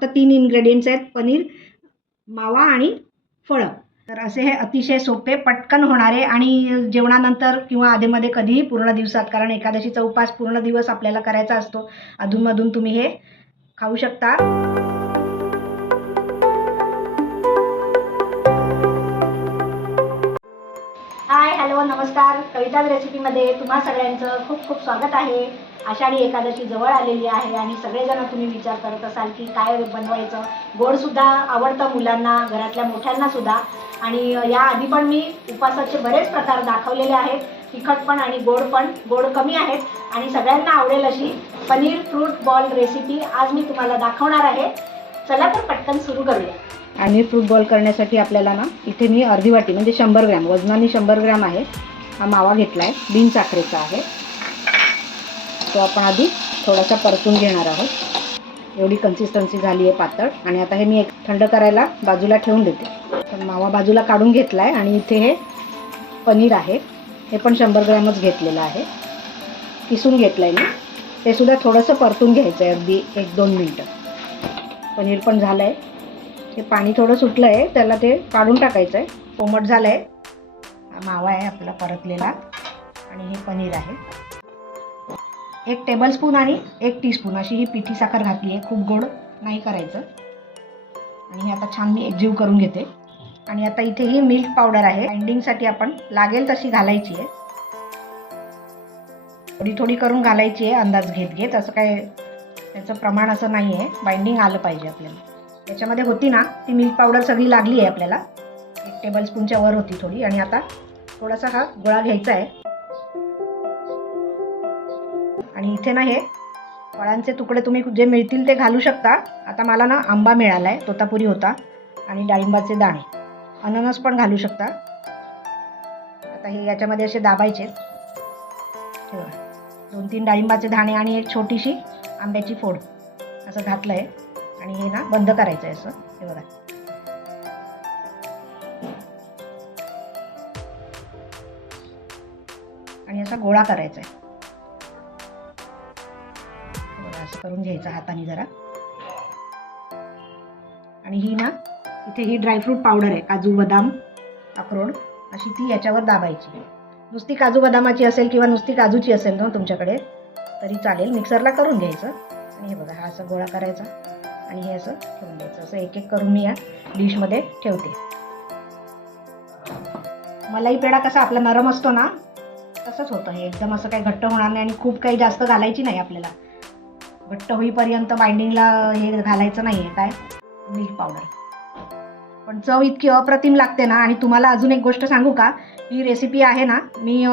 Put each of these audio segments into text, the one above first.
फक्त 3 इन्ग्रेडियंट्स आहेत, पनीर, मावा आणि फळं. तर असे हे अतिशय सोपे, पटकन होणारे आणि जेवणानंतर किंवा अधेमध्ये कधीही पूर्ण दिवसात, कारण एकादशीचा उपास पूर्ण दिवस आपल्याला करायचा असतो, अधूनमधून तुम्ही हे खाऊ शकता. हाय, हॅलो, नमस्कार. कविताज रेसिपीमध्ये तुम्हा सगळ्यांचं खूप खूप स्वागत आहे. आषाढी एकादशी जवळ आलेली आहे आणि सगळेजण तुम्ही विचार करत असाल की काय बनवायचं. गोडसुद्धा आवडतं मुलांना, घरातल्या मोठ्यांनासुद्धा. आणि याआधी पण मी उपासाचे बरेच प्रकार दाखवलेले आहेत, तिखट पण आणि गोड पण. गोड कमी आहेत आणि सगळ्यांना आवडेल अशी पनीर फ्रूट बॉल रेसिपी आज मी तुम्हाला दाखवणार आहे. चला तर पटकन सुरू करूया. आणि फ्रूट बॉल करण्यासाठी आपल्याला ना इथे मी अर्धी वाटी म्हणजे 100 ग्रॅम, वजनाने 100 ग्रॅम आहे, हा मावा घेतला आहे. बिन साखरेचा आहे. तो आपण आधी थोडासा परतून घेणार आहोत. एवढी कन्सिस्टन्सी झाली आहे पातळ. आणि आता हे मी एक थंड करायला बाजूला ठेवून देते. तर मावा बाजूला काढून घेतला आहे आणि इथे हे पनीर आहे, हे पण 100 ग्रॅमच घेतलेलं आहे. किसून घेतलं आहे मी. ते सुद्धा थोडंसं परतून घ्यायचं आहे, अगदी 1-2 मिनटं. पनीर पण झालं आहे. हे पाणी थोडं सुटलं आहे, त्याला ते काढून टाकायचं आहे. कोमट झालं आहे. हा मावा आहे आपला परतलेला आणि हे पनीर आहे. 1 टेबलस्पून आणि 1 टीस्पून अशी ही पिठी साखर घातली आहे. खूप गोड नाही करायचं. आणि हे आता छान मी एकजीव करून घेते. आणि आता इथे ही मिल्क पावडर आहे, बाइंडिंगसाठी आपण लागेल तशी घालायची आहे. थोडी थोडी करून घालायची आहे, अंदाज घेत घेत. असं काय त्याचं प्रमाण असं नाही आहे, बाइंडिंग आलं पाहिजे आपल्याला. त्याच्यामध्ये होती ना ती मिल्क पावडर सगळी लागली आहे आपल्याला. 1 टेबलस्पूनच्या वर होती थोडी. आणि आता थोडासा हा गोळा घ्यायचा आहे. आणि इथे ना हे फळांचे तुकडे तुम्ही जे मिळतील ते घालू शकता. आता मला ना आंबा मिळाला आहे, तोतापुरी होता, आणि डाळिंबाचे दाणे, अननस पण घालू शकता. आता हे याच्यामध्ये असे दाबायचे. 2-3 डाळिंबाचे दाणे आणि एक छोटीशी आंब्याची फोड असं घातलं आहे. आणि हे ना बंद करायचं आहे असं. हे बघा, आणि असा गोळा करायचा आहे. बघा, असं करून घ्यायचं हाताने जरा. आणि ही ना इथे ही ड्रायफ्रूट पावडर आहे, काजू बदाम अक्रोड, अशी ती याच्यावर दाबायची. नुसती काजू बदामाची असेल किंवा नुसती काजूची असेल ना तुमच्याकडे तरी चालेल. मिक्सरला करून घ्यायचं. आणि हे बघा, हा असं गोळा करायचा आणि हे असं ठेवून द्यायचं. असं एक एक करून मी या डिशमध्ये ठेवते. मलाई पेढा कसा आपला नरम असतो ना तसंच होतं हे. एकदम असं काही घट्ट होणार नाही आणि खूप काही जास्त घालायची नाही आपल्याला. घट्ट होईपर्यंत बाइंडिंगला हे घालायचं नाही आहे काय, मिल्क पावडर. पण चव इतकी अप्रतिम लागते ना. आणि तुम्हाला अजून एक गोष्ट सांगू का, ही रेसिपी आहे ना, मी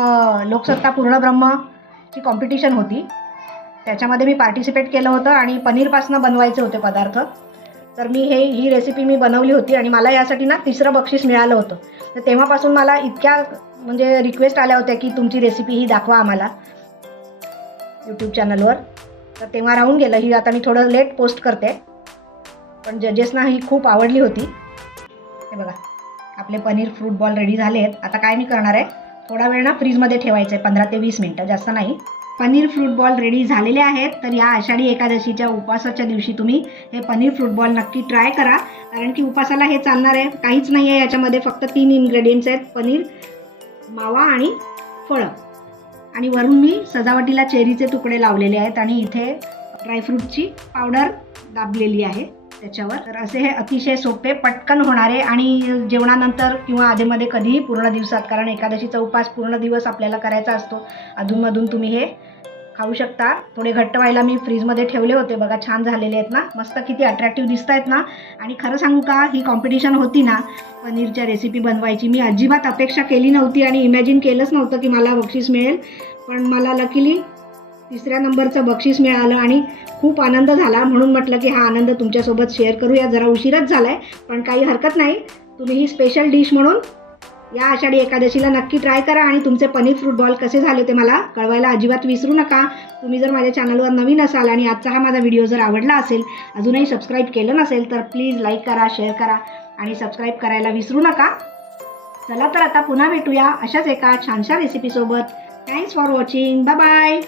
लोकसत्ता पूर्णब्रह्मची कॉम्पिटिशन होती, त्याच्यामध्ये मी पार्टिसिपेट केलं होतं. आणि पनीरपासून बनवायचे होते पदार्थ. तर मी ही रेसिपी मी बनवली होती आणि मला यासाठी ना 3रं बक्षीस मिळालं होतं. तर तेव्हापासून मला इतक्या म्हणजे रिक्वेस्ट आल्या होत्या की तुमची रेसिपी ही दाखवा आम्हाला यूट्यूब चॅनलवर. तर तेव्हा राहून गेलं. ही आता मी थोडं लेट पोस्ट करते, पण जजेसना ही खूप आवडली होती. हे बघा, आपले पनीर फ्रूट बॉल रेडी झाले आहेत. आता काय मी करणार आहे, थोडा वेळ ना फ्रीजमध्ये ठेवायचं आहे, 15 ते 20 मिनटं, जास्त नाही. पनीर फ्रूट बॉल रेडी झालेले आहेत. तर या आषाढी एकादशीच्या उपवासाच्या दिवशी तुम्ही हे पनीर फ्रूट बॉल नक्की ट्राय करा, कारण की उपासाला हे चालणार आहे. काहीच नाही आहे याच्यामध्ये, फक्त 3 इन्ग्रेडियंट्स आहेत, पनीर, मावा आणि फळं. आणि वरून मी सजावटीला चेरीचे तुकडे लावलेले आहेत आणि इथे ड्रायफ्रूटची पावडर दाबलेली आहे त्याच्यावर. तर असे हे अतिशय सोपे, पटकन होणारे आणि जेवणानंतर किंवा अधेमध्ये कधीही पूर्ण दिवसात, कारण एकादशीचा उपास पूर्ण दिवस आपल्याला करायचा असतो, अधूनमधून तुम्ही हे खाऊ शकता. थोडे घट्ट व्हायला मी फ्रीजमध्ये ठेवले होते. बघा, छान झालेले आहेत ना, मस्त, किती अट्रॅक्टिव्ह दिसत आहेत ना. आणि खरं सांगू का, ही कॉम्पिटिशन होती ना पनीरच्या रेसिपी बनवायची, मी अजिबात अपेक्षा केली नव्हती आणि इमॅजिन केलंच नव्हतं की मला बक्षीस मिळेल. पण मला लकीली 3ऱ्या नंबरचं बक्षीस मिळालं आणि खूप आनंद झाला. म्हणून म्हटलं की हा आनंद तुमच्यासोबत शेअर करूया. जरा उशीरच झाला आहे, पण काही हरकत नाही. तुम्ही ही स्पेशल डिश म्हणून या आषाढी एकादशीला नक्की ट्राय करा. आणि तुमचे पनीर फ्रूट बॉल कसे झाले ते मला कळवायला अजिबात विसरू नका. तुम्ही जर माझ्या चॅनलवर नवीन असाल आणि आजचा हा माझा व्हिडिओ जर आवडला असेल, अजूनही सबस्क्राईब केलं नसेल, तर प्लीज लाईक करा, शेअर करा आणि सबस्क्राईब करायला विसरू नका. चला तर आता पुन्हा भेटूया अशाच एका छानशा रेसिपीसोबत. Thanks for watching. Bye bye.